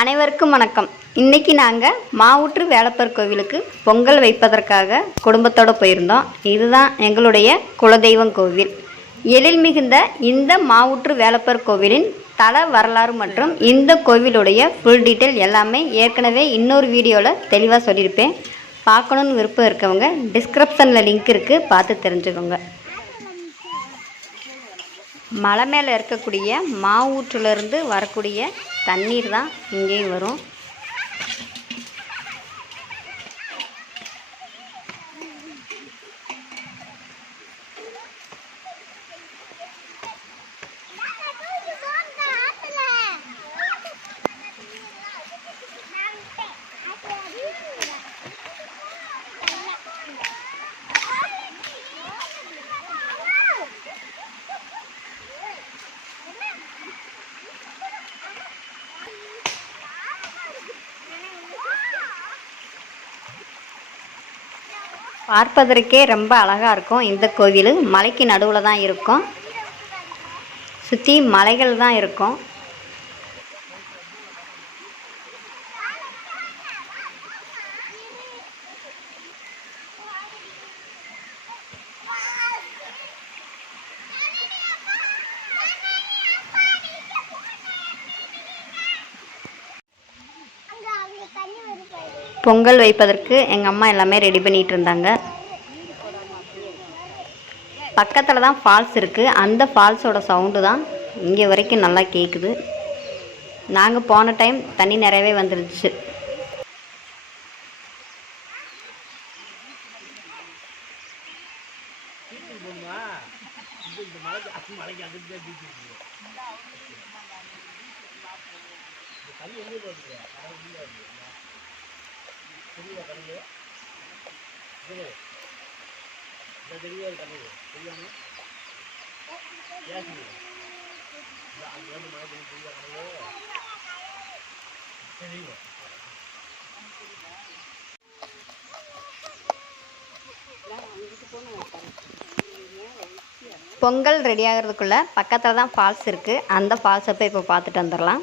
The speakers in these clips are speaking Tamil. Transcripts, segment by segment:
அனைவருக்கும் வணக்கம். இன்றைக்கி நாங்கள் மாவுற்று வேலப்பர் கோவிலுக்கு பொங்கல் வைப்பதற்காக குடும்பத்தோடு போயிருந்தோம். இதுதான் எங்களுடைய குலதெய்வம் கோவில். எழில் மிகுந்த இந்த மாவுற்று வேலப்பர் கோவிலின் தல வரலாறு மற்றும் இந்த கோவிலுடைய ஃபுல் டீட்டெயில் எல்லாமே ஏற்கனவே இன்னொரு வீடியோவில் தெளிவாக சொல்லியிருப்பேன். பார்க்கணுன்னு விருப்பம் இருக்கவங்க டிஸ்கிரிப்ஷனில் லிங்க் இருக்குது பார்த்து தெரிஞ்சுக்கோங்க. மலை மேலே இருக்கக்கூடிய மாவூற்றிலிருந்து வரக்கூடிய தண்ணீர் தான் இங்கேயும் வரும். பார்ப்பதற்கே ரொம்ப அழகாக இருக்கும். இந்த கோவில் மலைக்கு நடுவில் தான் இருக்கும். சுற்றி மலைகள் தான் இருக்கும். பொங்கல் வைப்பதற்கு எங்கள் அம்மா எல்லாமே ரெடி பண்ணிகிட்டு இருந்தாங்க. பக்கத்தில் தான் ஃபால்ஸ் இருக்குது அந்த ஃபால்ஸோட சவுண்டு தான் இங்கே வரைக்கும் நல்லா கேட்குது நாங்கள் போன டைம் தண்ணி நிறையவே வந்துருச்சு. பொங்கல் ரெடி ஆகிறதுக்குள்ளே பக்கத்தில் தான் ஃபால்ஸ் இருக்குது அந்த ஃபால்ஸை போய் இப்போ பார்த்துட்டு வந்துடலாம்.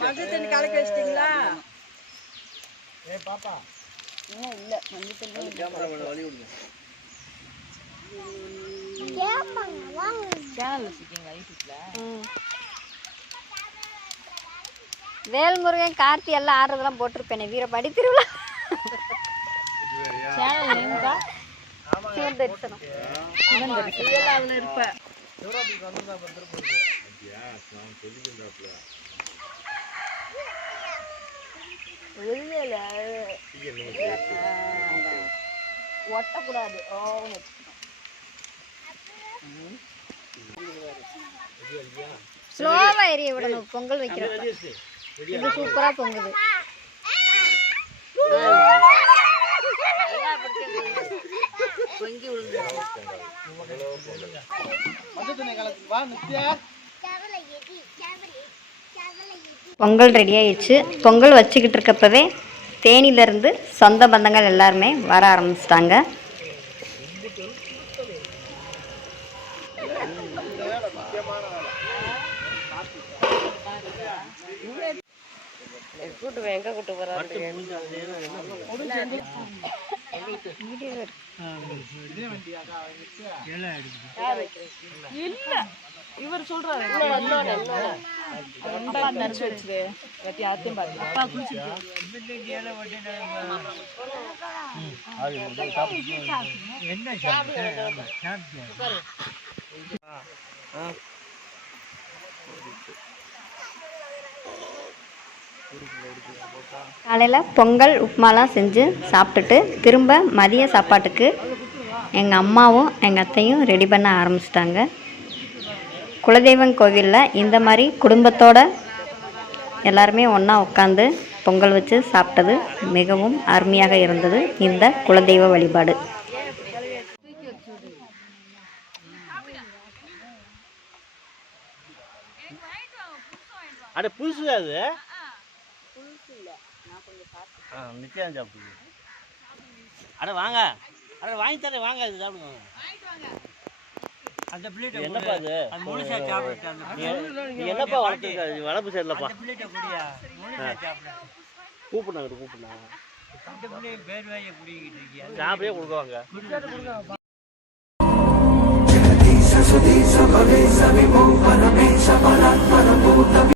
மஞ்சள் தண்ணி கலக்கி வச்சிட்டீங்களா? ஏ பாப்பா. இன்னும் இல்ல மஞ்சள் தண்ணி கேமரா வழி விடுங்க வேல்முருகன் கார்த்தி எல்லாம் ஆடுறதெல்லாம் போட்டிருப்பேனே வீரபாடி திருவிழா. சிவன் தரிசனம் சிவன் தரிசனம் அதுல இருப்பேன் வந்துட்டு ஒட்டக்கூடாது. ஓ ஸ்லோவாக எரிய விடணும். பொங்கல் வைக்கிறோம் இது சூப்பராக பொங்குது. பொங்கி விழுந்து மஞ்சள் ஊத்துனே கலக்கு வா நித்யா பொங்கல் ரெடி ஆயிடுச்சு. பொங்கல் வச்சுக்கிட்டு இருக்கப்பவே தேனியிலேருந்து சொந்த பந்தங்கள் எல்லாருமே வர ஆரம்பிச்சிட்டாங்க. கூட்டு எங்க கூட்டு போறாரு இல்ல இவர் சொல்றாரு. வச்சுது அப்பா காலையில் பொங்கல் உப்புமாலாம் செஞ்சு சாப்பிட்டுட்டு திரும்ப மதிய சாப்பாட்டுக்கு எங்கள் அம்மாவும் எங்கள் அத்தையும் ரெடி பண்ண ஆரம்பிச்சிட்டாங்க. குலதெய்வம் கோவிலில் இந்த மாதிரி குடும்பத்தோட எல்லாருமே ஒன்றா உட்காந்து பொங்கல் வச்சு சாப்பிட்டது மிகவும் அருமையாக இருந்தது. இந்த குலதெய்வ வழிபாடு. அட புதுசு அது? நித்யானந்த் சாப்பிடுது. அட வாங்க. அட வாங்கி தரேன் வாங்க இது சாப்பிடுங்க. அந்த பிளேட் என்னப்பா இது? அது முழுசா சாப்பிட்டு அந்த நீ- என்னப்பா வளர்த்துருக்க வளர்ப்பு சரியில்லப்பா பிளேட்டை குடியா முழுசா சாப்பிடு. கூப்பிடுனாங்க கூப்பிடுனாங்க அந்த பிள்ளைய பேர் வாயை குடிக்கிட்டு இருக்கியா? சாப்பிடே கொடுக்குவாங்க.